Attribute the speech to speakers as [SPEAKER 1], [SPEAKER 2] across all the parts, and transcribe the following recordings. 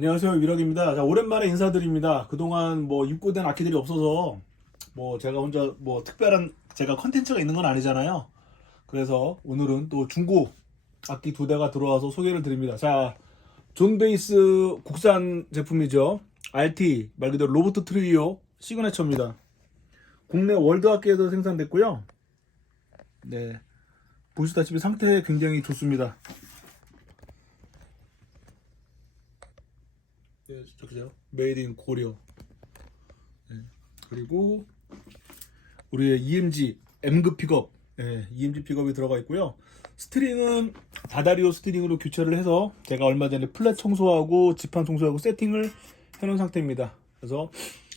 [SPEAKER 1] 안녕하세요 위락입니다. 자 오랜만에 인사드립니다. 그동안 뭐 입고된 악기들이 없어서 뭐 제가 혼자 뭐 특별한 제가 컨텐츠가 있는 건 아니잖아요. 그래서 오늘은 또 중고 악기 두 대가 들어와서 소개를 드립니다. 자, 존 베이스 국산 제품이죠. RT 말 그대로 로버트 트리오 시그네처입니다. 국내 월드 악기에서 생산됐고요. 네. 보시다시피 상태 굉장히 좋습니다. 네, 저기죠. 메이드 인 고려. 네. 그리고 우리의 EMG M급 픽업, 네, EMG 픽업이 들어가 있고요. 스트링은 다다리오 스트링으로 교체를 해서 제가 얼마 전에 플랫 청소하고 지판 청소하고 세팅을 해놓은 상태입니다. 그래서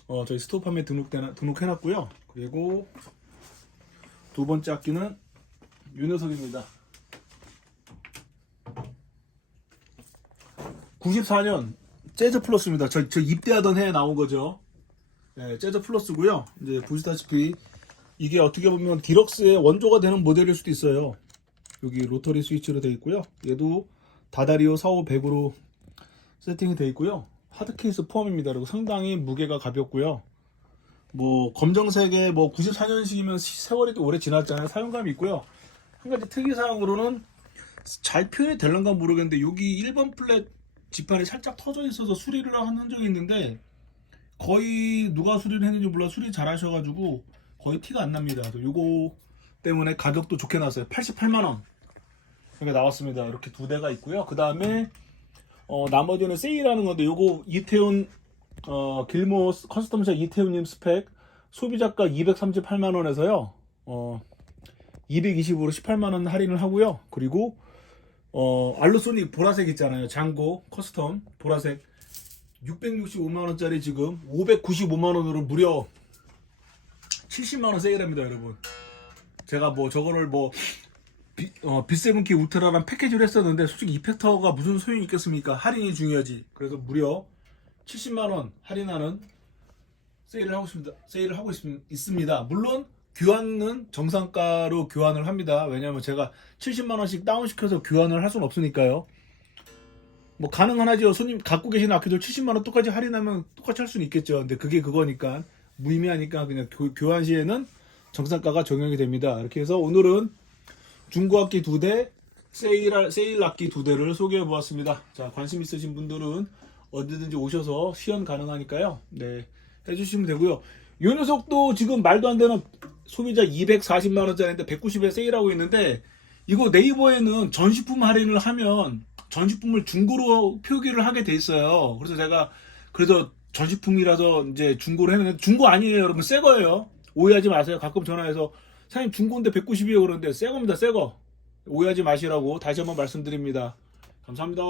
[SPEAKER 1] 어, 저희 스토팜에 등록 등록해놨고요. 그리고 두 번째 악기는 이 녀석입니다. 94년 재즈 플러스입니다. 저, 저 입대하던 해에 나온 거죠. 네, 재즈 플러스고요. 이제 보시다시피 이게 어떻게 보면 디럭스의 원조가 되는 모델일 수도 있어요. 여기 로터리 스위치로 되어 있고요. 얘도 다다리오 4500으로 세팅이 되어 있고요. 하드 케이스 포함입니다. 그리고 상당히 무게가 가볍고요. 뭐 검정색의 뭐 94년식이면 세월이 또 오래 지났잖아요. 사용감이 있고요. 한 가지 특이사항으로는 잘 표현이 될런가 모르겠는데 여기 1번 플랫 지판이 살짝 터져 있어서 수리를 한 흔적이 있는데 거의 누가 수리를 했는지 몰라 수리 잘 하셔가지고 거의 티가 안 납니다. 요거 때문에 가격도 좋게 나왔어요. 88만 원. 이렇게 나왔습니다. 이렇게 두 대가 있고요. 그 다음에 어, 나머지는 세일하는 건데 요거 이태훈 어, 길모 커스텀샵 이태훈님 스펙 소비자가 238만 원에서요. 어, 220으로 18만 원 할인을 하고요. 그리고 어, 알루소닉 보라색 있잖아요. 장고 커스텀 보라색 665만 원짜리 지금 595만 원으로 무려 70만 원 세일합니다, 여러분. 제가 뭐 저거를 뭐 비, 어, 빗세븐키 울트라란 패키지를 했었는데 솔직히 이펙터가 무슨 소용이 있겠습니까? 할인이 중요하지. 그래서 무려 70만 원 할인하는 세일을 하고 있습니다. 세일을 하고 있, 있습니다. 물론 교환은 정상가로 교환을 합니다. 왜냐하면 제가 70만 원씩 다운시켜서 교환을 할 수는 없으니까요. 뭐 가능은 하죠. 손님 갖고 계시는 악기들 70만 원 똑같이 할인하면 똑같이 할 수는 있겠죠. 근데 그게 그거니까 무의미하니까 그냥 교, 교환 시에는 정상가가 적용이 됩니다. 이렇게 해서 오늘은 중고 악기 두 대, 세일 세일 악기 두 대를 소개해 보았습니다. 자 관심 있으신 분들은 언제든지 오셔서 시연 가능하니까요. 네 해주시면 되고요. 이 녀석도 지금 말도 안 되는 소비자 240만 원짜리인데 190에 세일하고 있는데 이거 네이버에는 전시품 할인을 하면 전시품을 중고로 표기를 하게 돼 있어요. 그래서 제가 그래서 전시품이라서 이제 중고로 했는데 중고 아니에요, 여러분 새 거예요. 오해하지 마세요. 가끔 전화해서 사장님 중고인데 190이에요 그러는데 새 겁니다, 새 거. 오해하지 마시라고 다시 한번 말씀드립니다. 감사합니다.